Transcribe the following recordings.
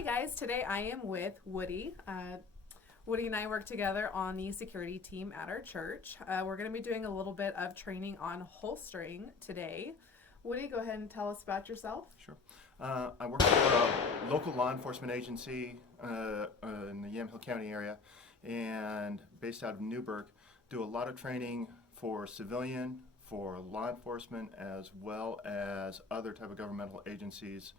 Hey guys, today I am with Woody. Woody and I work together on the security team at our church. We're going to be doing a little bit of training on holstering today. Woody, go ahead and tell us about yourself. Sure. I work for a local law enforcement agency in the Yamhill County area and based out of Newburgh. Do a lot of training for civilian, for law enforcement, as well as other type of governmental agencies.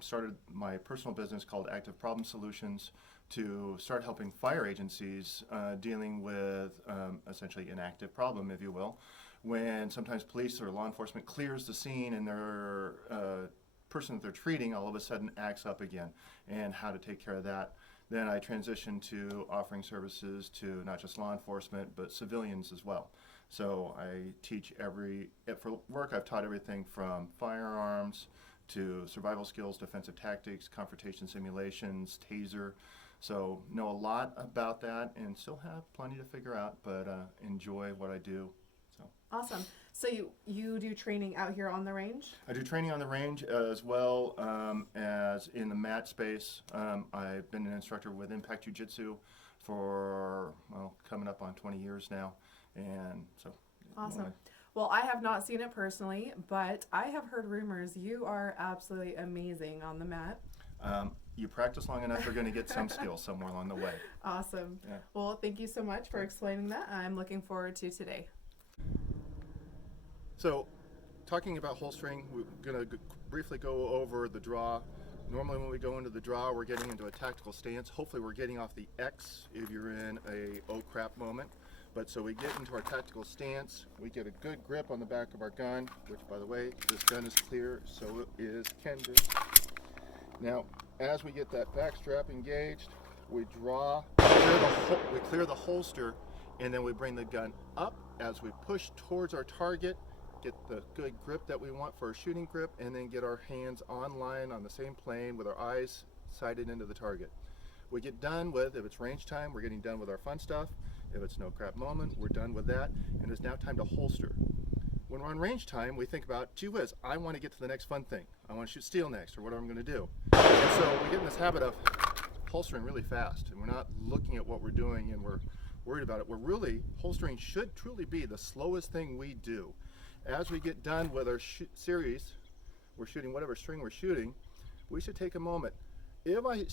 Started my personal business called Active Problem Solutions to start helping fire agencies dealing with essentially an active problem, if you will, when sometimes police or law enforcement clears the scene and their person that they're treating all of a sudden acts up again, and how to take care of that. Then I transitioned to offering services to not just law enforcement but civilians as well. So I teach for work I've taught everything from firearms to survival skills, defensive tactics, confrontation simulations, taser. So know a lot about that and still have plenty to figure out, but enjoy what I do. So Awesome. So you do training out here on the range? I do training on the range as well as in the mat space. I've been an instructor with Impact Jiu-Jitsu for, well, coming up on 20 years now. And so Awesome. Well, I have not seen it personally, but I have heard rumors you are absolutely amazing on the mat. You practice long enough, you're going to get some skills somewhere along the way. Awesome. Yeah. Well, thank you so much for explaining that. I'm looking forward to today. So, talking about holstering, we're going to briefly go over the draw. Normally when we go into the draw, we're getting into a tactical stance. Hopefully we're getting off the X if you're in a oh crap moment. But so we get into our tactical stance, we get a good grip on the back of our gun, which by the way, this gun is clear, so is Ken's. Now, as we get that back strap engaged, we draw, we clear the holster, and then we bring the gun up as we push towards our target, get the good grip that we want for our shooting grip, and then get our hands on line on the same plane with our eyes sighted into the target. We get done with, if it's range time, we're getting done with our fun stuff. If it's no crap moment, we're done with that, and it's now time to holster. When we're on range time, we think about, gee whiz, I want to get to the next fun thing. I want to shoot steel next, or whatever I'm going to do. And so we get in this habit of holstering really fast, and we're not looking at what we're doing and we're worried about it. We're really, holstering should truly be the slowest thing we do. As we get done with our series, we're shooting whatever string we're shooting, we should take a moment. If I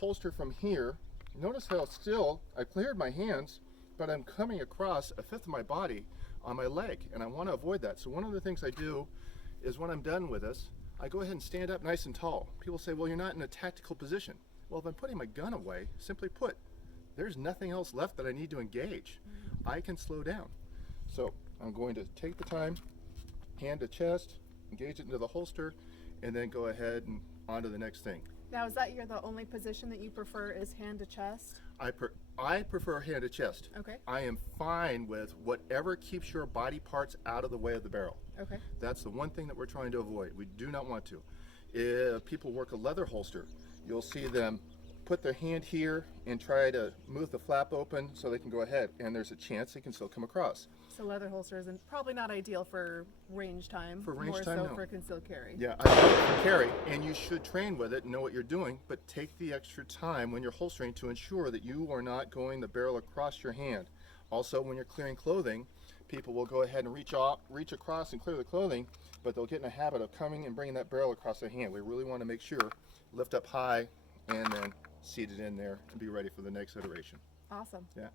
holster from here, notice how still I cleared my hands, but I'm coming across a fifth of my body on my leg, and I want to avoid that. So one of the things I do is when I'm done with this, I go ahead and stand up nice and tall. People say, well, you're not in a tactical position. Well, if I'm putting my gun away, simply put, there's nothing else left that I need to engage. I can slow down. So I'm going to take the time, hand to chest, engage it into the holster, and then go ahead and on to the next thing. Now, is that the only position that you prefer is hand to chest? I prefer hand to chest. Okay. I am fine with whatever keeps your body parts out of the way of the barrel. Okay. That's the one thing that we're trying to avoid. We do not want to. If people work a leather holster, you'll see them put their hand here and try to move the flap open so they can go ahead, and there's a chance they can still come across. So leather holsters and probably not ideal for range time. For range more time, so no. for concealed carry. Yeah, I love it for carry, and you should train with it, know what you're doing, but take the extra time when you're holstering to ensure that you are not going the barrel across your hand. Also, when you're clearing clothing, people will go ahead and reach across and clear the clothing, but they'll get in a habit of coming and bringing that barrel across their hand. We really want to make sure, lift up high, and then seat it in there and be ready for the next iteration. Awesome. Yeah.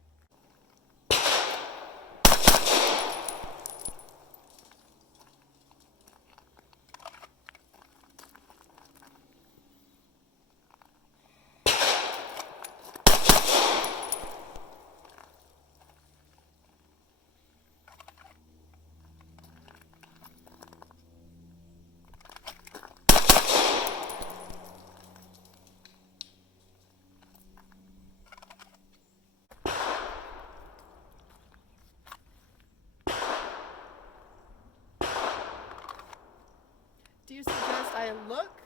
Do you suggest I look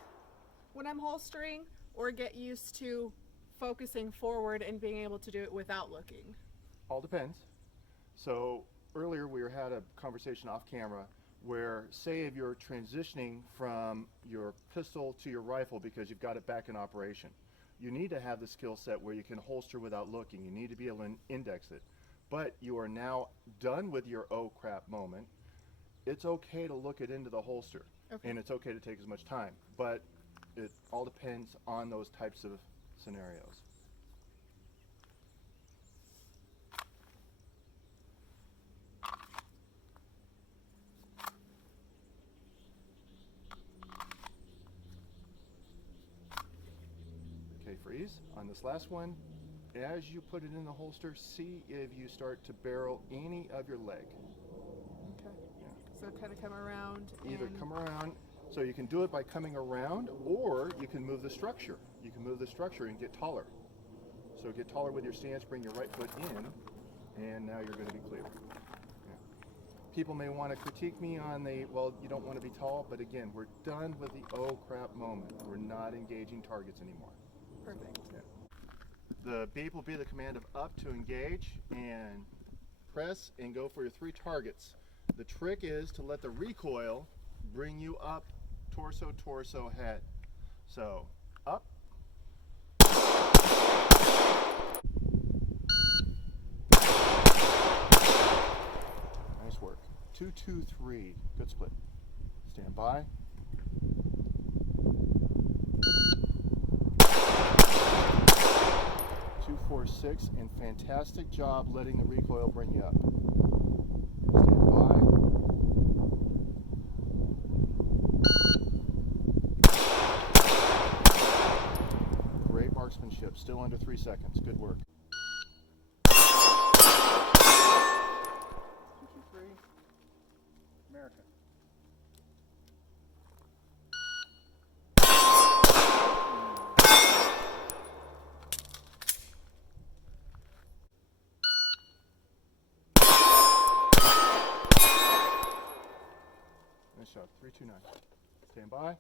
when I'm holstering or get used to focusing forward and being able to do it without looking? All depends. So earlier we had a conversation off camera where, say, if you're transitioning from your pistol to your rifle because you've got it back in operation, you need to have the skill set where you can holster without looking. You need to be able to index it. But you are now done with your oh crap moment. It's okay to look it into the holster, and it's okay to take as much time, but it all depends on those types of scenarios. Okay, freeze. On this last one, as you put it in the holster, see if you start to barrel any of your leg. Okay. So kind of come around. Either come around, so you can do it by coming around, or you can move the structure. You can move the structure and get taller. So get taller with your stance, bring your right foot in, and now you're going to be clear. Yeah. People may want to critique me on the, well, you don't want to be tall, but again, we're done with the oh crap moment. We're not engaging targets anymore. Perfect. Yeah. The beep will be the command of up to engage, and press and go for your 3 targets. The trick is to let the recoil bring you up, torso, torso, head. So, up. Nice work. 2, 2, 3. Good split. Stand by. 2, 4, 6, and fantastic job letting the recoil bring you up. Stand by. Great marksmanship, still under 3 seconds. Good work. 2, 2, 3. America. Nice job. 3, 2, 9. Stand by.